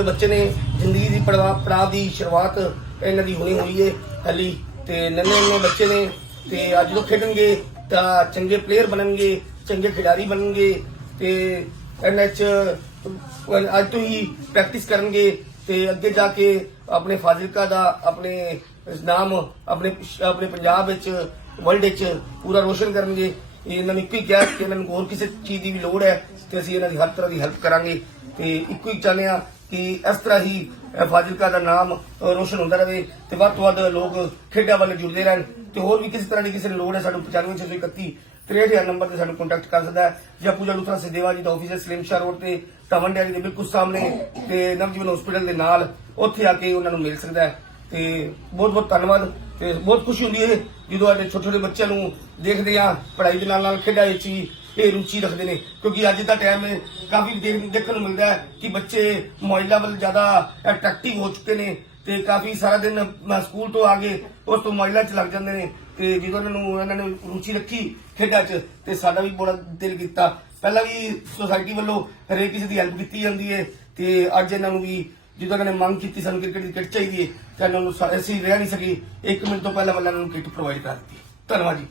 ਛੋਟੇ ਬੱਚੇ ਨੇ, ਜ਼ਿੰਦਗੀ ਦੀ ਪੜਾਅ ਪੜਾਅ ਦੀ ਸ਼ੁਰੂਆਤ ਇਹਨਾਂ ਦੀ ਹੋਣੀ ਹੋਈ ਹੈ ਹਲੀ ਤੇ ਨੰਨੇ ਨੰਨੇ ਬੱਚੇ ਨੇ, ਤੇ ਅੱਜ ਜਦੋਂ ਖੇਡਣਗੇ, ਤਾਂ ਚੰਗੇ ਪਲੇਅਰ ਬਣਨਗੇ, ਚੰਗੇ ਖਿਡਾਰੀ ਬਣਨਗੇ, ਤੇ ਇਹਨਾਂ 'ਚ ਅੱਜ ਤੋਂ ਹੀ ਪ੍ਰੈਕਟਿਸ ਕਰਨਗੇ, ਤੇ ਅੱਗੇ ਜਾ ਕੇ ਆਪਣੇ ਫਾਜ਼ਿਲਕਾ ਦਾ ਆਪਣੇ ਨਾਮ ਆਪਣੇ ਆਪਣੇ ਪੰਜਾਬ ਵਿੱਚ ਵਰਲਡ ਵਿੱਚ ਪੂਰਾ ਰੋਸ਼ਨ ਕਰਨਗੇ। ਇਹਨਾਂ ਨੂੰ ਇੱਕੋ ਹੀ ਕਿਹਾ ਕਿ ਇਹਨਾਂ ਨੂੰ ਹੋਰ ਕਿਸੇ ਚੀਜ਼ ਦੀ ਵੀ ਲੋੜ ਹੈ, ਤੇ ਅਸੀਂ ਇਹਨਾਂ ਦੀ ਹਰ ਤਰ੍ਹਾਂ ਦੀ ਹੈਲਪ ਕਰਾਂਗੇ। ਤੇ ਇੱਕੋ ਹੀ ਚਾਹੁੰਦੇ ਹਾਂ ਕਿ ਇਸ ਤਰ੍ਹਾਂ ਹੀ ਫਾਜ਼ਿਲਕਾ ਦਾ ਨਾਮ ਰੋਸ਼ਨ ਹੁੰਦਾ ਰਹੇ ਤੇ ਵੱਧ ਤੋਂ ਵੱਧ ਲੋਕ ਖੇਡਾਂ ਵੱਲ ਜੁੜਦੇ ਰਹਿਣ ਤੇ ਹੋਰ ਵੀ ਕਿਸੇ ਤਰ੍ਹਾਂ ਦੀ ਕਿਸੇ ਨੂੰ ਲੋੜ ਹੈ, ਸਾਨੂੰ 95631 63000 ਨੰਬਰ ਤੇ ਸਾਨੂੰ ਕੰਟੈਕਟ ਕਰ ਸਕਦਾ ਹੈ। ਜਾਂ ਪੂਜਾ ਲੁਥਰਾ ਸਦੇਵਾ ਜੀ ਦਾ ਆਫਿਸ ਹੈ ਸਲਿਮਸ਼ਾ ਰੋਡ ਤੇ ਟਵਨ ਡੈਰੀ ਦੇ ਬਿਲਕੁਲ ਸਾਹਮਣੇ ਤੇ ਨਵਜੀਵਨ ਹਸਪੀਟਲ ਦੇ ਨਾਲ ਉੱਥੇ ਆ ਕੇ ਉਹਨਾਂ ਨੂੰ ਮਿਲ ਸਕਦਾ ਹੈ। ਤੇ ਬਹੁਤ ਬਹੁਤ ਧੰਨਵਾਦ ਤੇ ਬਹੁਤ ਖੁਸ਼ੀ ਹੁੰਦੀ ਹੈ ਜਦੋਂ ਸਾਡੇ ਛੋਟੇ ਛੋਟੇ ਬੱਚਿਆਂ ਨੂੰ ਦੇਖਦੇ ਆ ਪੜ੍ਹਾਈ ਦੇ ਨਾਲ ਨਾਲ ਖੇਡਾਂ ਵਿੱਚ ਵੀ ਇਹ ਰੁਚੀ ਰੱਖਦੇ ਨੇ। ਕਿਉਂਕਿ ਅੱਜ ਦਾ ਟਾਈਮ ਕਾਫੀ ਦੇਖ- ਦੇਖਣ ਨੂੰ ਮਿਲਦਾ ਹੈ ਕਿ ਬੱਚੇ ਮੋਬਾਈਲਾਂ ਵੱਲ ਜ਼ਿਆਦਾ ਅਟਰੈਕਟਿਵ ਹੋ ਚੁੱਕੇ ਨੇ ਤੇ ਕਾਫੀ ਸਾਰਾ ਦਿਨ ਸਕੂਲ ਤੋਂ ਆ ਕੇ ਉਸ ਤੋਂ ਮੋਬਾਈਲਾਂ 'ਚ ਲੱਗ ਜਾਂਦੇ ਨੇ ਤੇ ਜਦੋਂ ਉਹਨਾਂ ਨੂੰ ਇਹਨਾਂ ਨੇ ਰੁਚੀ ਰੱਖੀ ਖੇਡਾਂ 'ਚ, ਤੇ ਸਾਡਾ ਵੀ ਬੜਾ ਦਿਲ ਕੀਤਾ। ਪਹਿਲਾਂ ਵੀ ਸੋਸਾਇਟੀ ਵੱਲੋਂ ਹਰੇਕ ਕਿਸੇ ਦੀ ਹੈਲਪ ਕੀਤੀ ਜਾਂਦੀ ਹੈ ਤੇ ਅੱਜ ਇਹਨਾਂ ਨੂੰ ਵੀ ਜਦੋਂ ਇਹਨਾਂ ਨੇ ਮੰਗ ਕੀਤੀ ਸਾਨੂੰ ਕ੍ਰਿਕਟ ਦੀ ਕਿੱਟ ਚਾਹੀਦੀ ਹੈ, ਤਾਂ ਇਹਨਾਂ ਨੂੰ ਅਸੀਂ ਰਹਿ ਨਹੀਂ ਸਕੇ। ਇੱਕ ਮਿੰਟ ਤੋਂ ਪਹਿਲਾਂ ਪਹਿਲਾਂ ਇਹਨਾਂ ਨੂੰ ਕਿੱਟ ਪ੍ਰੋਵਾਈਡ ਕਰ ਦਿੱਤੀ। ਧੰਨਵਾਦ ਜੀ।